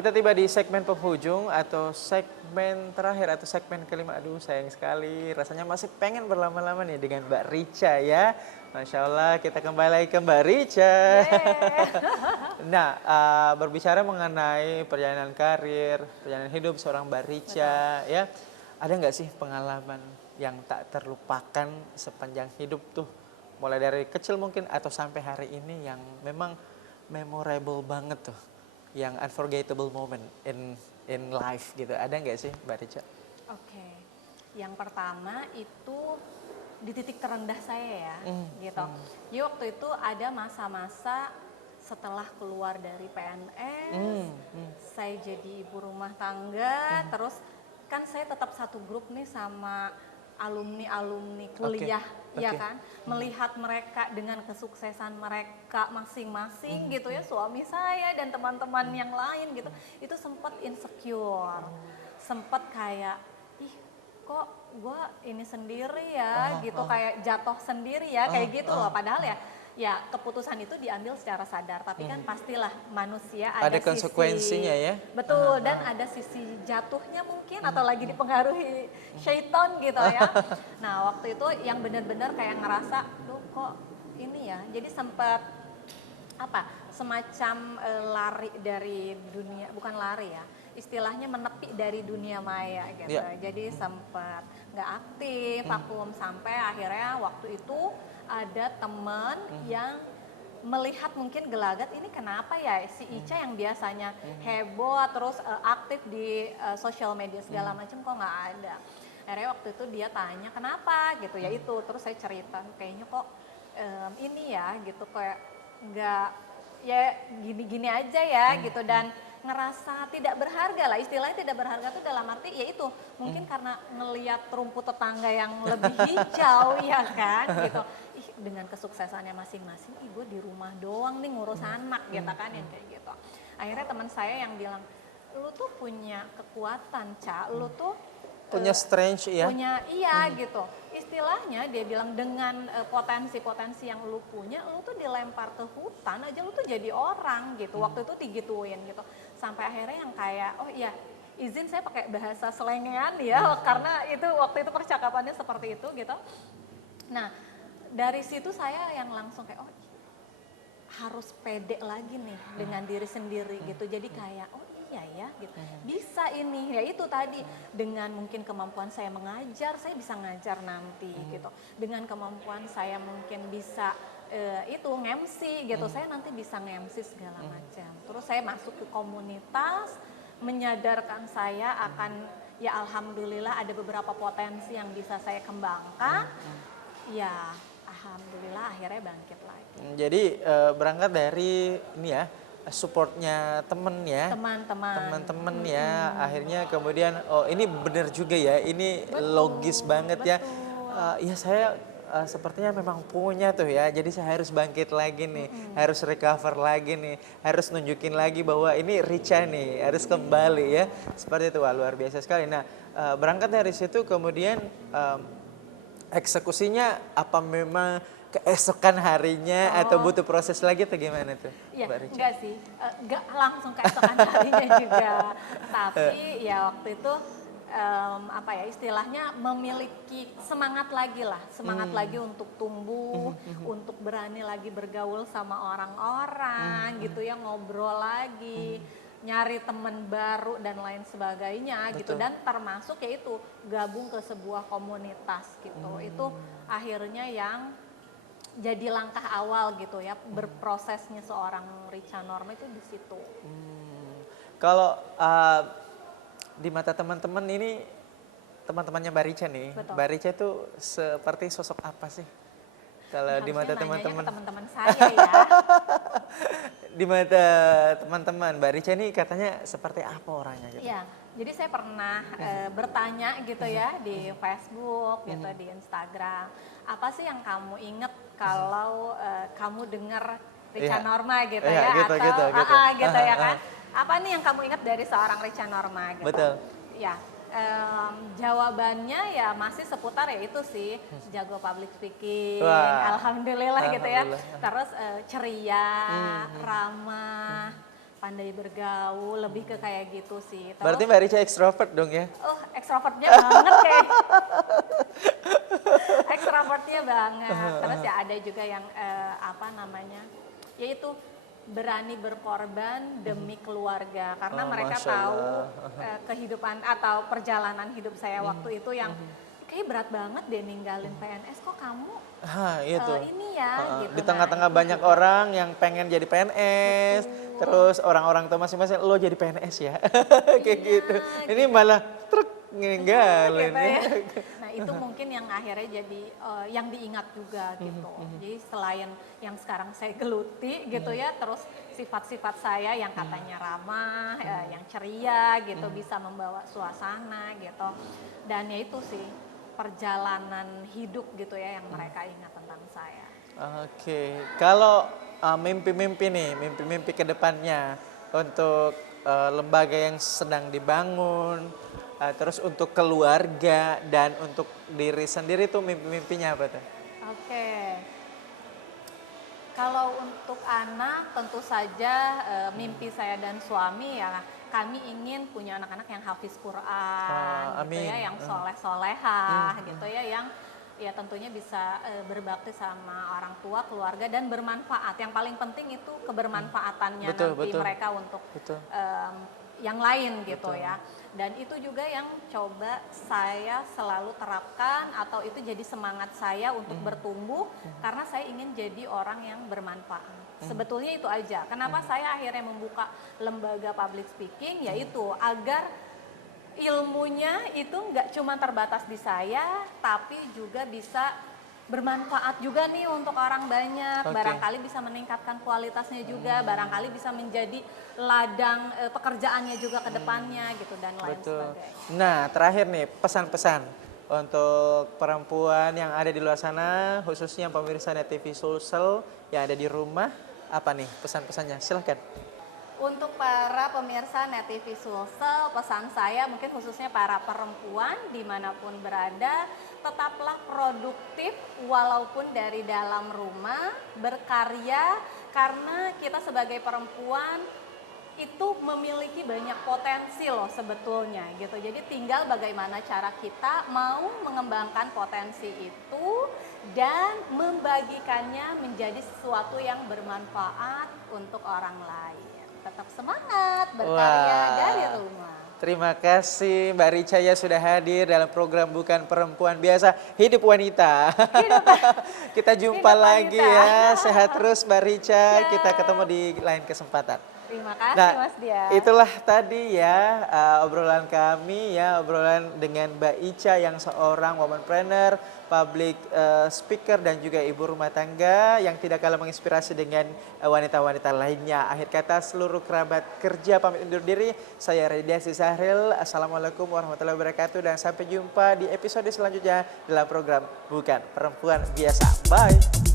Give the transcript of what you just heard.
kita tiba di segmen penghujung atau segmen terakhir atau segmen kelima. Aduh sayang sekali, rasanya masih pengen berlama-lama nih dengan Mbak Richa ya. Masya Allah, kita kembali lagi ke Mbak Richa. Nah, berbicara mengenai perjalanan karir, perjalanan hidup seorang Mbak Richa ya. Ada nggak sih pengalaman yang tak terlupakan sepanjang hidup tuh? Mulai dari kecil mungkin atau sampai hari ini yang memang memorable banget tuh, yang unforgettable moment in life gitu. Ada nggak sih Mbak Richa? Oke, yang pertama itu di titik terendah saya ya, gitu. Jadi waktu itu ada masa-masa setelah keluar dari PNS, saya jadi ibu rumah tangga, terus kan saya tetap satu grup nih sama alumni-alumni kuliah, ya kan, melihat mereka dengan kesuksesan mereka masing-masing gitu ya, suami saya dan teman-teman yang lain gitu, itu sempat insecure, sempat kayak, ih kok gue ini sendiri ya, gitu kayak jatuh sendiri ya, kayak gitu loh, padahal ya keputusan itu diambil secara sadar, tapi kan pastilah manusia ada konsekuensinya sisi, ya. betul, dan ada sisi jatuhnya mungkin atau lagi dipengaruhi syaiton gitu ya. Nah waktu itu yang benar-benar kayak ngerasa, duh kok ini ya, jadi sempat apa semacam lari dari dunia, bukan lari ya, istilahnya menepi dari dunia maya gitu. Jadi sempat nggak aktif, vakum, sampai akhirnya waktu itu ada temen yang melihat mungkin gelagat, ini kenapa ya si Ica yang biasanya heboh terus aktif di sosial media segala macam kok nggak ada. Akhirnya waktu itu dia tanya kenapa gitu ya, itu terus saya cerita kayaknya kok ini ya gitu, kayak nggak ya gini-gini aja ya gitu, dan ngerasa tidak berharga lah, istilahnya tidak berharga tuh dalam arti ya itu mungkin karena ngelihat rumput tetangga yang lebih hijau ya kan gitu, ih dengan kesuksesannya masing-masing, ih gue di rumah doang nih ngurus anak gitu kan, yang kayak gitu. Akhirnya teman saya yang bilang, lu tuh punya kekuatan Ca, lu tuh Punya strange ya. punya iya gitu, istilahnya dia bilang dengan potensi-potensi yang lu punya, lu tuh dilempar ke hutan aja lu tuh jadi orang gitu, waktu itu digituin gitu, sampai akhirnya yang kayak oh iya izin saya pakai bahasa selengean ya, karena itu waktu itu percakapannya seperti itu gitu. Nah dari situ saya yang langsung kayak oh harus pede lagi nih dengan diri sendiri gitu, jadi kayak oh iya ya gitu, bisa ini ya, itu tadi dengan mungkin kemampuan saya mengajar, saya bisa ngajar nanti gitu, dengan kemampuan saya mungkin bisa itu nge-MC gitu, saya nanti bisa nge-MC segala macam. Terus saya masuk ke komunitas, menyadarkan saya akan ya alhamdulillah ada beberapa potensi yang bisa saya kembangkan, ya alhamdulillah akhirnya bangkit lagi. Jadi berangkat dari ini ya, supportnya temen ya, teman-teman ya, akhirnya kemudian oh ini benar juga ya, ini logis banget ya. Ya saya sepertinya memang punya tuh ya, jadi saya harus bangkit lagi nih, harus recover lagi nih, harus nunjukin lagi bahwa ini Richa nih, harus kembali ya, seperti itu. Wah, luar biasa sekali. Nah berangkat dari situ kemudian eksekusinya apa memang keesokan harinya atau butuh proses lagi atau gimana tuh? Iya, enggak sih, enggak langsung keesokan harinya juga, tapi ya waktu itu apa ya istilahnya memiliki semangat lagi lah, semangat lagi untuk tumbuh, untuk berani lagi bergaul sama orang-orang gitu ya, ngobrol lagi, nyari temen baru dan lain sebagainya gitu, dan termasuk yaitu gabung ke sebuah komunitas gitu, itu akhirnya yang jadi langkah awal gitu ya, berprosesnya seorang Richa Norma itu di situ. Kalau di mata teman-teman ini, teman-temannya Mbak Richa nih, Betul. Mbak Richa itu seperti sosok apa sih? Kalau di mata teman-teman, teman-teman saya ya. di mata teman-teman Mbak Richa ini katanya seperti apa orangnya gitu? Iya, jadi saya pernah bertanya gitu ya di Facebook gitu, di Instagram, apa sih yang kamu inget kalau kamu dengar Richa Norma gitu ya, gitu, atau gitu. gitu ya kan? Apa nih yang kamu ingat dari seorang Richa Norma gitu? Betul. Ya, jawabannya ya masih seputar ya itu sih, jago public speaking, alhamdulillah gitu ya. Terus ceria, ramah, pandai bergaul, lebih ke kayak gitu sih. Terus, Berarti Mbak Rica ekstrovert dong ya? ekstrovertnya banget kayak. Ekstrovertnya banget. Terus ya ada juga yang apa namanya, yaitu berani berkorban demi keluarga karena Oh, mereka Masya tahu Allah. kehidupan atau perjalanan hidup saya waktu itu yang kayak berat banget deh ninggalin PNS, kok kamu Itu. ini ya gitu. Di tengah-tengah Nah, itu banyak juga. orang yang pengen jadi PNS, terus orang-orang tua masing-masing lo jadi PNS ya, kayak Iya, gitu. Ini malah truk ninggalin. gitu ya. Nah itu mungkin yang akhirnya jadi yang diingat juga gitu. Jadi selain yang sekarang saya geluti gitu ya, terus sifat-sifat saya yang katanya ramah, yang ceria gitu, bisa membawa suasana gitu. Dan ya itu sih perjalanan hidup gitu ya yang mereka ingat tentang saya. Oke, kalau mimpi-mimpi nih, mimpi-mimpi ke depannya untuk lembaga yang sedang dibangun, terus untuk keluarga dan untuk diri sendiri tuh mimpi-mimpinya apa tuh? Oke. Kalau untuk anak tentu saja mimpi saya dan suami ya kami ingin punya anak-anak yang hafiz Quran gitu Amin. ya, yang soleh-solehah gitu ya, yang ya tentunya bisa berbakti sama orang tua, keluarga dan bermanfaat. Yang paling penting itu kebermanfaatannya Betul, nanti betul. mereka untuk Betul. yang lain gitu ya. Dan itu juga yang coba saya selalu terapkan atau itu jadi semangat saya untuk bertumbuh karena saya ingin jadi orang yang bermanfaat. Sebetulnya itu aja. Kenapa saya akhirnya membuka lembaga public speaking, yaitu agar ilmunya itu nggak cuma terbatas di saya, tapi juga bisa bermanfaat juga nih untuk orang banyak. Oke. Barangkali bisa meningkatkan kualitasnya juga, barangkali bisa menjadi ladang pekerjaannya juga ke depannya gitu dan lain Betul. sebagainya. Nah, terakhir nih pesan-pesan untuk perempuan yang ada di luar sana, khususnya pemirsa Net TV Sulsel yang ada di rumah, apa nih pesan-pesannya? Silahkan. Untuk para pemirsa Net TV Sulsel, pesan saya mungkin khususnya para perempuan dimanapun berada, tetaplah produktif walaupun dari dalam rumah, berkarya, karena kita sebagai perempuan itu memiliki banyak potensi loh sebetulnya gitu. Jadi tinggal bagaimana cara kita mau mengembangkan potensi itu dan membagikannya menjadi sesuatu yang bermanfaat untuk orang lain. Tetap semangat berkarya Wah. dari rumah. Terima kasih Mbak Rica ya sudah hadir dalam program Bukan Perempuan Biasa, Hidup Wanita. Kita jumpa Hidup lagi Wanita. ya, sehat terus Mbak Rica, Ya. kita ketemu di lain kesempatan. Terima kasih Nah, Mas Dia. itulah tadi ya obrolan kami ya, obrolan dengan Mbak Ica yang seorang womanpreneur, public speaker dan juga ibu rumah tangga yang tidak kalah menginspirasi dengan wanita-wanita lainnya. Akhir kata seluruh kerabat kerja pamit undur diri. Saya Radiasi Sahril. Assalamualaikum warahmatullahi wabarakatuh dan sampai jumpa di episode selanjutnya dalam program Bukan Perempuan Biasa. Bye.